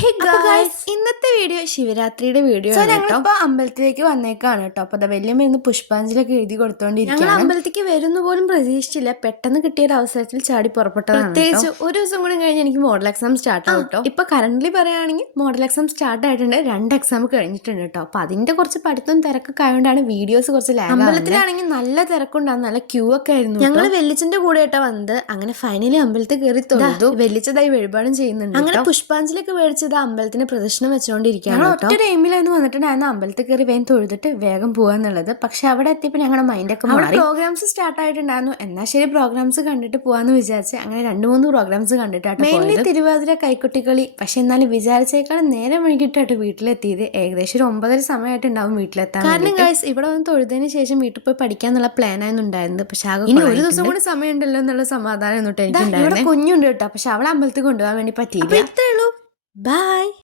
Hey guys, ഇന്നത്തെ video ശിവരാത്രിയുടെ video ആണ്. ഞങ്ങളിപ്പോ അമ്പലത്തിലേക്ക് വന്നേക്കാണ് കേട്ടോ. അപ്പൊ വല്യമ്മ ഇന്ന് പുഷ്പാഞ്ജലിയൊക്കെ എഴുതി കൊടുത്തോണ്ടിരിക്കുകയാണ്. ഞങ്ങൾ അമ്പലത്തിലേക്ക് വരുന്ന പോലും പ്രതീക്ഷിച്ചില്ല. പെട്ടെന്ന് കിട്ടിയ ഒരു അവസരത്തിൽ ചാടി പുറപ്പെട്ടതാണ്. പ്രത്യേകിച്ച് ഒരു ദിവസം കൂടി കഴിഞ്ഞ് എനിക്ക് മോഡൽ എക്സാം സ്റ്റാർട്ട് ആവും കേട്ടോ. ഇപ്പൊ കറന്റ്ലി പറയുകയാണെങ്കിൽ മോഡൽ എക്സാം സ്റ്റാർട്ട് ആയിട്ടുണ്ട്. 2 എക്സാം കഴിഞ്ഞിട്ടുണ്ട് കേട്ടോ. അപ്പൊ അതിന്റെ കുറച്ച് പഠിത്തവും തിരക്കൊക്കെ ആയതുകൊണ്ടാണ് വീഡിയോസ് കുറച്ച് ലാഗ്. അമ്പലത്തിലാണെങ്കിൽ നല്ല തിരക്കുണ്ടാകും, നല്ല ക്യൂ ഒക്കെ ആയിരുന്നു. ഞങ്ങൾ വെല്ലിച്ചന്റെ കൂടെ ആയിട്ടാ വന്നത്. അങ്ങനെ ഫൈനലി അമ്പലത്തിൽ കയറി തൊഴുതു. വെല്ലിച്ചതായി വഴിപാടും ചെയ്യുന്നുണ്ട്. അങ്ങനെ പുഷ്പാഞ്ജലിയൊക്കെ മേടിച്ചത് അമ്പലത്തിന് പ്രദർശനം വെച്ചുകൊണ്ടിരിക്കുകയാണ്. ഒറ്റ ടൈമിലായിരുന്നു വന്നിട്ടുണ്ടായിരുന്നു അമ്പലത്തിൽ കയറി വേഗം തൊഴുതിട്ട് വേഗം പോവാന്നുള്ളത്. പക്ഷെ അവിടെ എത്തിയപ്പോൾ ഞങ്ങളുടെ മൈൻഡൊക്കെ മാറി. പ്രോഗ്രാംസ് സ്റ്റാർട്ട് ആയിട്ടുണ്ടായിരുന്നു. എന്നാൽ ശരി പ്രോഗ്രാംസ് കണ്ടിട്ട് പോവാന്ന് വിചാരിച്ച് അങ്ങനെ 2-3 പ്രോഗ്രാംസ് കണ്ടിട്ടാണ് മെയിൻലി തിരുവാതിര, കൈക്കുട്ടിക്കളി. പക്ഷെ എന്നാലും വിചാരിച്ചേക്കാളും നേരം വൈകിട്ടായിട്ട് വീട്ടിലെത്തിയത്. ഏകദേശം ഒരു 9:30 സമയമായിട്ടുണ്ടാവും വീട്ടിലെത്താൻ. കാരണം ഗൈസ് ഇവിടെ വന്ന് തൊഴുതിന് ശേഷം വീട്ടിൽ പോയി പഠിക്കാന്നുള്ള പ്ലാനായിരുന്നു ഉണ്ടായിരുന്നത്. പക്ഷെ ഇനി ഒരു ദിവസം കൂടി സമയം ഉണ്ടല്ലോ എന്നുള്ള സമാധാനം എന്നിട്ട് എനിക്കുണ്ടായിരുന്നു. കുഞ്ഞുണ്ട് കേട്ടോ. പക്ഷെ അവളെ അമ്പലത്തിൽ കൊണ്ടുപോകാൻ വേണ്ടി പറ്റിയില്ല. ഇത്രേ ഉള്ളൂ. Bye.